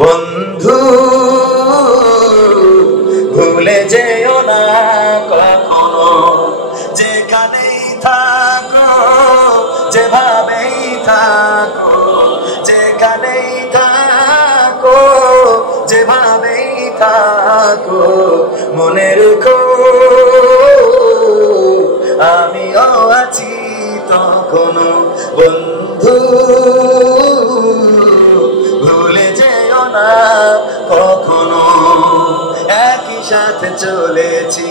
বন্ধু ভুলে যেও না কখনো, যেখানেই থাকো যেভাবেই থাকো, যেখানেই থাকো যেভাবেই থাকো, মনে রেখো আমিও আছি তখনো। বন্ধু ভুলে যেও না কখনো, একই সাথে চলেছি,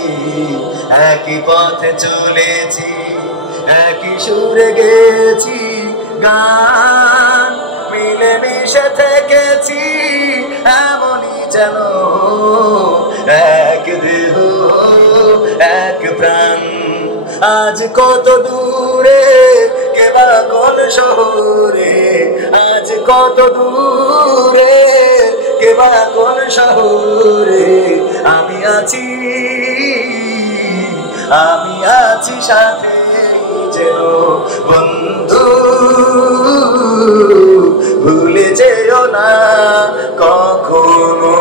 একই পথে চলেছি, একই সুরে গেছি গান, মিলেমিশে থেকেছি এমনই যেন এক দেহ এক প্রাণ। আজ কত দূরে কেবা কোন শহরে, আজ কত দূরে কেবা কোন শহরে, আমি আছি সাথে যেন। বন্ধু ভুলে যেও না কখনো।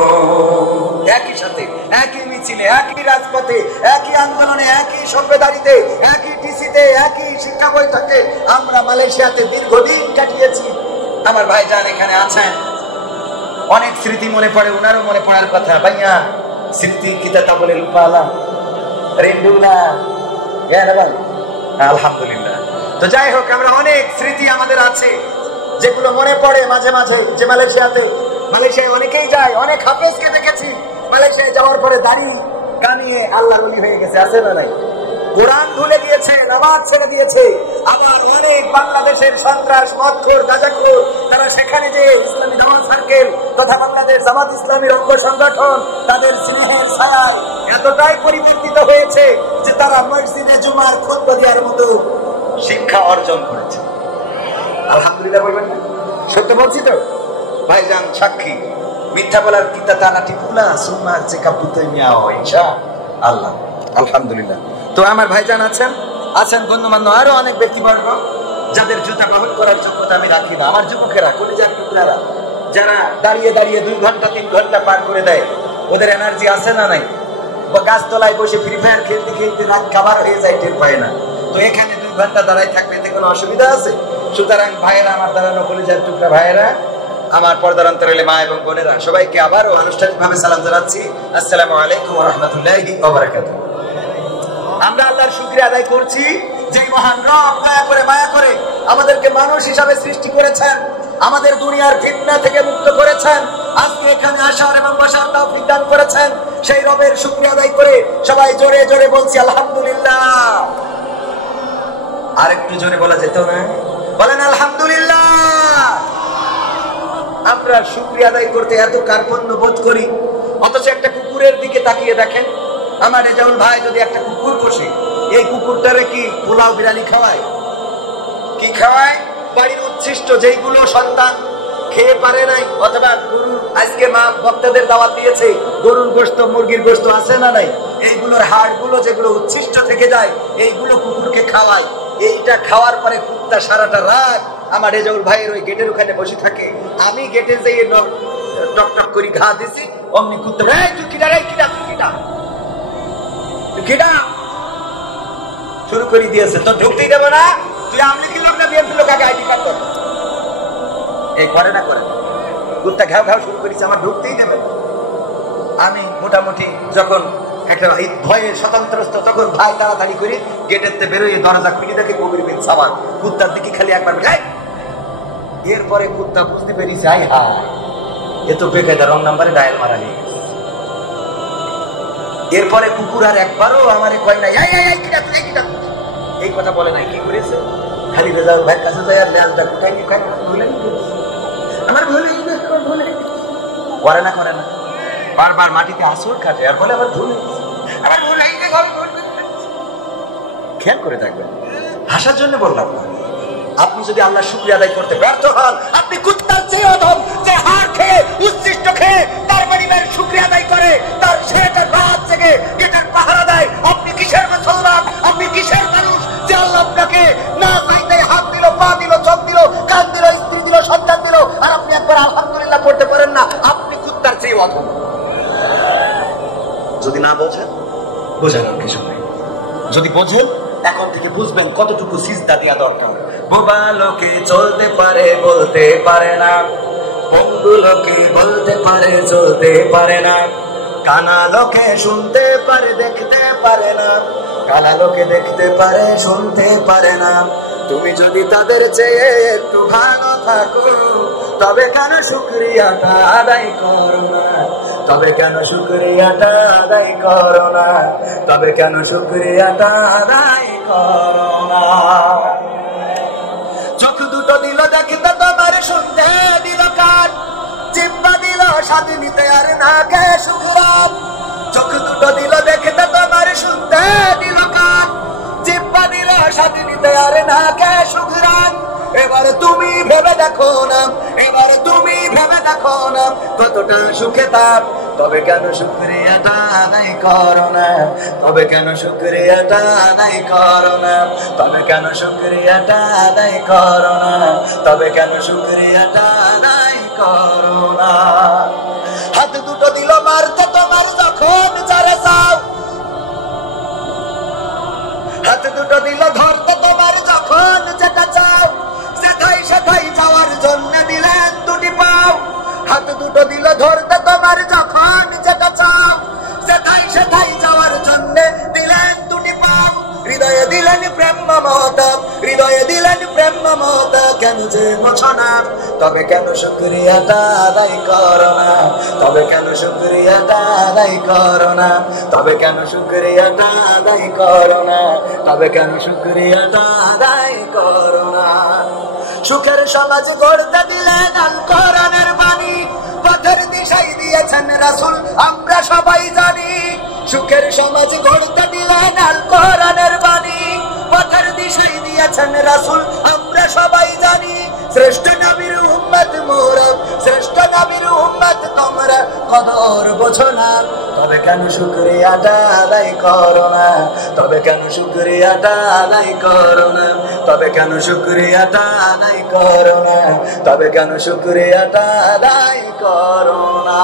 একই সাথে, একই মিছিলে, একই রাজপথে, একই আন্দোলনে, একই সভ্যদারিতে, একই টিসিতে, একই শিক্ষা বৈঠকে আমরা মালয়েশিয়াতে দীর্ঘদিন কাটিয়েছি। আমার ভাইজান এখানে আছেন, অনেক স্মৃতি মনে পড়ে, ওনারও মনে পড়ার কথা। ভাইয়া স্মৃতি কিতা বলে লুপালা রেন্ডুলা, আলহামদুলিল্লাহ। তো যাই হোক, আমরা অনেক স্মৃতি আমাদের আছে যেগুলো মনে পড়ে মাঝে মাঝে। যে মালয়েশিয়ায় অনেকেই যায়, অনেক হাফেজকে দেখেছি মালয়েশিয়ায় যাওয়ার পরে দাড়ি কামিয়ে আল্লাহ ওলি হয়ে গেছে, আছে না নাই? কোরআন ভুলে গিয়েছে, নামাজ ছেড়ে দিয়েছে। আবার অনেক বাংলাদেশের সন্ত্রাস, মদখোর, গাঁজাখোর, তারা সেখানে যে ইসলামী জামাত সার্কেল তথা বাংলাদেশ জামাত ইসলামীর অঙ্গ সংগঠন, তাদের স্নেহের ছায়ায় এতটাই পরিবর্তিত হয়েছে যে তারা মসজিদে জুমার খুতবা দেওয়ার মতো শিক্ষা অর্জন করেছে। আলহামদুলিল্লাহ বলবেন না? সত্য বলছি তো? ভাইজান সাক্ষী, মিথ্যা বলার কিতা তানা টিপুলা সুমার যে কাপুতে মিয়া হয় ইনশাআল্লাহ। আলহামদুলিল্লাহ। তো আমার ভাইজান আছেন গণ্যমান্য আরো অনেক ব্যক্তিবর্গ যাদের জুতা গ্রহণ করার যোগ্যতা আমি রাখি না। আমার যুবকেরা, কলিজার টুকরারা, যারা দাঁড়িয়ে দাঁড়িয়ে 2 ঘন্টা 3 ঘন্টা পার করে দেয়, ওদের এনার্জি আছে না নাই? গাছতলায় বসে ফ্রি ফায়ার খেলতে খেলতে রাত খাবার হয়ে যায়, টের পায় না। তো এখানে 2 ঘন্টা দাঁড়ায় থাকবে, এতে কোনো অসুবিধা আছে? সুতরাং ভাইয়েরা, আমার দাঁড়ানো কলিজার টুকরা ভাইয়েরা, আমার পর্দার অন্তরালে মা এবং বোনেরা, সবাইকে আবারও আনুষ্ঠানিকভাবে সালাম জানাচ্ছি। আসসালামু আলাইকুম ওয়া রাহমাতুল্লাহি ওয়া বারাকাতুহু। আমরা আল্লাহর শুকরিয়া আদায় করছি যে মহান রব দয়া করে মায়া করে আমাদেরকে মানুষ হিসাবে সৃষ্টি করেছেন, আমাদের দুনিয়ার ঘৃণা থেকে মুক্ত করেছেন, আজকে এখানে আসার এবং বসার তৌফিক দান করেছেন। সেই রবের শুকরিয়া আদায় করে সবাই জোরে জোরে বলছি আলহামদুলিল্লাহ। আর একটু জোরে বলা যেত না? বলেন আলহামদুলিল্লাহ। আমরা শুকরিয়া আদায় করতে এত কার্পণ্য বোধ করি, অথচ একটা কুকুরের দিকে তাকিয়ে দেখেন। আমার রেজাউল ভাই যদি একটা কুকুর বসে, এই কুকুরটারে কি পোলাও বিরিয়ানি খাওয়ায়? কি খাওয়ায়? বাড়ির উচ্ছিষ্ট যেইগুলো সন্তান খেয়ে পারে নাই, অথবা গরু, আজকে মা ভক্তদের দাওয়াত দিয়েছে, গরুর গোশত, মুরগির গোশত আছে না নাই, এইগুলোর হাড় গুলো যেগুলো উচ্ছিষ্ট থেকে যায়, এইগুলো কুকুরকে খাওয়ায়। এইটা খাওয়ার পরে কুত্তা সারাটা রাত আমার রেজাউল ভাইয়ের ওই গেটের ওখানে বসে থাকে। আমি গেটে যেয়ে টক টক করে ঘা দিছি, অমনি কুত্তা শুরু করে দিয়েছে। তো ঢুকতেই দেবো না, তুই আমলিকি লোক না বিএনপি লোক, আগে আইডি কার্ড কর। এই করে না করে কুত্তা ঘাও ঘাও শুরু করেছে, আমার ঢুকতেই দেবে। আমি মোটামুটি যখন একটা ভয়ে স্বতন্ত্রস্ত, তখন ভাই তাড়াতাড়ি করে গেটের বেরোয় দরজা খুলে দেখে কবির বিন সামান কুত্তার দিকে খালি একবার গায়। এরপরে কুত্তা বুঝতে পেরেছে, আই হায়, এ তো বেকায়দা রং নাম্বারে ডায়াল মারা হয়ে গেছে। এরপরে কুকুর আর একবারও আমারে কয় না এই কথা বলে নাই। কি করেছে? খালি রেজাউল ভাইয়ের কাছে যায় আর লেজটা কুটাই আমার ভুলে করে না বারবার মাটিতে আসর কাটে আর বলে আমার ভুল, আমার ভুল খেয়াল করে থাকবেন। হাসার জন্য বললাম না। আপনি যদি আল্লাহর শুকরিয়া আদায় করতে ব্যর্থ হন, আপনি কুত্তার চেয়ে অধম, যে হাড় খেয়ে উচ্ছিষ্ট খেয়ে তার পরিবারের শুকরিয়া আদায় করে, তার ছেলেটার রাত জেগে গেটের পাহারা দেয়। আপনি কিসের মুসলমান? আপনি কিসের মানুষ যে আল্লাহ আপনাকে না চাইতে হাত দিল, পা দিল, চোখ দিল, কান দিল, স্ত্রী দিল, সন্তান দিল, আর আপনি একবার আলহামদুলিল্লাহ পড়তে পারেন না? আপনি কুত্তার চেয়ে অধম। যদি না বোঝেন, বোঝানোর কিছু নেই। যদি বোঝেন, এখন থেকে বুঝবেন কতটুকু সিজদা দেওয়া দরকার। বোবা লোকে চলতে পারে, বলতে পারে না। বন্ধু লোকে বলতে পারে, চলতে পারে না। কানা লোকে শুনতে পারে, দেখতে পারে না। কানা লোকে দেখতে পারে, শুনতে পারে না। তুমি যদি তাদের চেয়ে একটু ভালো থাকো, তবে কেন শুকরিয়াটা আদায় করো না? তবে কেন শুকরিয়াটা আদায় করো না? তবে কেন শুকরিয়াটা আদায় করো না? চোখ দুটো দিল দেখতে তোমার, শুনতে দিল কান, জিহ্বা দিল স্বাদ নিতে আর নাকে সুঘ্রাণ। চোখ দুটো দিল দেখতে তোমার, শুনতে দিল কান, জিহ্বা দিল স্বাদ নিতে আর নাকে সুঘ্রাণ। এবার তুমি ভেবে দেখো না, এবার তুমি ভেবে দেখো না কতটা সুখে তাপ। তবে কেন শুকরিয়াটা আদায় করো না? তবে কেন শুকরিয়াটা আদায় করো না? তবে কেন শুকরিয়াটা আদায় করো না? তবে কেন শুকরিয়াটা আদায় করো না? হাত দুটো দিল মারতে তোমার যখন যারে চাও, হাত দুটো দিল ধরতে তোমার যখন যেটা চাও, সেটাই সেটাই যাওয়ার জন্য দিলেন দুটি পাও। হাত দুটো দিল ধরতে তোমার যখন যেটা চাও, সেটাই সেটাই যাওয়ার জন্য দিলেন দুটি পাও। হৃদয়ে দিলেন প্রেম মমতা, হৃদয়ে দিলেন প্রেম মমতা, কেন যে বোঝো না? তবে কেন শুকরিয়াটা আদায় করো না? তবে কেন শুকরিয়াটা আদায় করো না? তবে কেন শুকরিয়াটা আদায় করো না? তবে কেন শুকরিয়াটা আদায় করো না? সুখের সমাজ গড়তে দিলেন আল কোরআনের বাণী, পথের দিশাই দিয়েছেন রাসূল আমরা সবাই জানি। সুখের সমাজ গড়তে দিলেন আল কোরআনের বাণী, পথের দিশাই দিয়েছেন রাসূল আমরা সবাই জানি। শ্রেষ্ঠ নবীর উম্মত মোরা, শ্রেষ্ঠ নবীর উম্মত তোমরা, কদর বোঝো না? তবে কেন শুকরিয়াটা আদায় করো না? তবে কেন শুকরিয়াটা আদায় করো না? তবে কেন শুকরিয়াটা আদায় করো না? তবে কেন শুকরিয়াটা আদায় করো না?